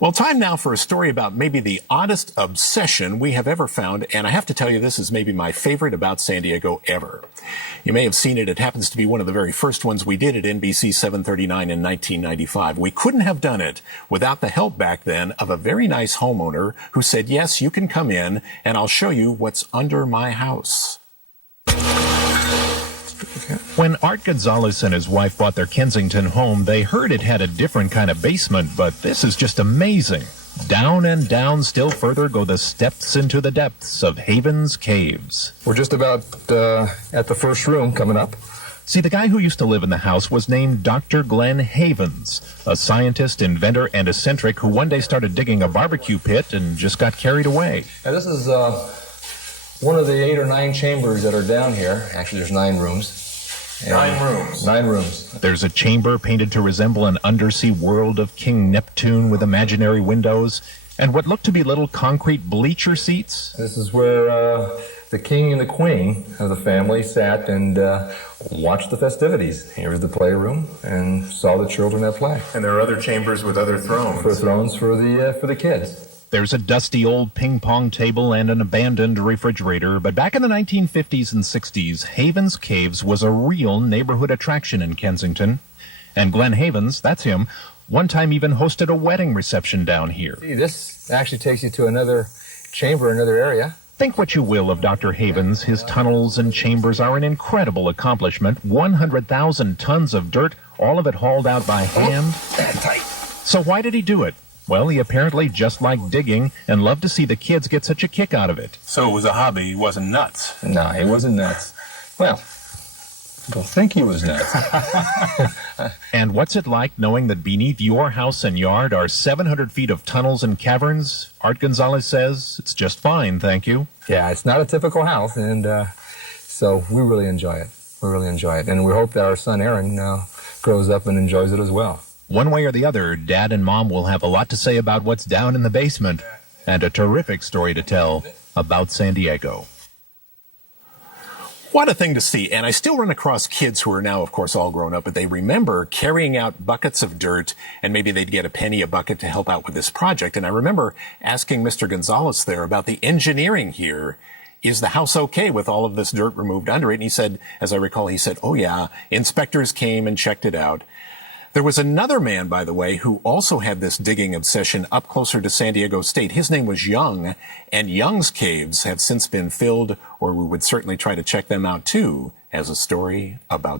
Well, time now for a story about maybe the oddest obsession we have ever found, and I have to tell you, this is maybe my favorite about San Diego ever. You may have seen it. It happens to be one of the very first ones we did at NBC 739 in 1995. We couldn't have done it without the help back then of a very nice homeowner who said, yes, you can come in and I'll show you what's under my house. When Art Gonzalez and his wife bought their Kensington home, they heard it had a different kind of basement, but this is just amazing. Down and down, still further go the steps into the depths of Havens Caves. We're just about at the first room coming up. See, the guy who used to live in the house was named Dr. Glenn Havens, a scientist, inventor, and eccentric who one day started digging a barbecue pit and just got carried away. Now, this is one of the 8 or 9 chambers that are down here. Actually, there's 9 rooms. And 9 rooms. There's a chamber painted to resemble an undersea world of King Neptune with imaginary windows and what looked to be little concrete bleacher seats. This is where the king and the queen of the family sat and watched the festivities. Here's the playroom and saw the children at play. And there are other chambers with other thrones. For thrones for the kids. There's a dusty old ping-pong table and an abandoned refrigerator, but back in the 1950s and 60s, Havens Caves was a real neighborhood attraction in Kensington. And Glenn Havens, that's him, one time even hosted a wedding reception down here. See, this actually takes you to another chamber, another area. Think what you will of Dr. Havens. His tunnels and chambers are an incredible accomplishment. 100,000 tons of dirt, all of it hauled out by hand. Tight. So why did he do it? Well, he apparently just liked digging and loved to see the kids get such a kick out of it. So it was a hobby. He wasn't nuts. No, he wasn't nuts. Well, I don't think he was nuts. And what's it like knowing that beneath your house and yard are 700 feet of tunnels and caverns? Art Gonzalez says it's just fine, thank you. Yeah, it's not a typical house, and so we really enjoy it. We really enjoy it, and we hope that our son Aaron grows up and enjoys it as well. One way or the other, Dad and Mom will have a lot to say about what's down in the basement and a terrific story to tell about San Diego. What a thing to see. And I still run across kids who are now, of course, all grown up, but they remember carrying out buckets of dirt, and maybe they'd get a penny a bucket to help out with this project. And I remember asking Mr. Gonzalez there about the engineering here. Is the house okay with all of this dirt removed under it? And he said, as I recall, he said, oh yeah, inspectors came and checked it out. There was another man, by the way, who also had this digging obsession up closer to San Diego State. His name was Young, and Young's caves have since been filled, or we would certainly try to check them out too, as a story about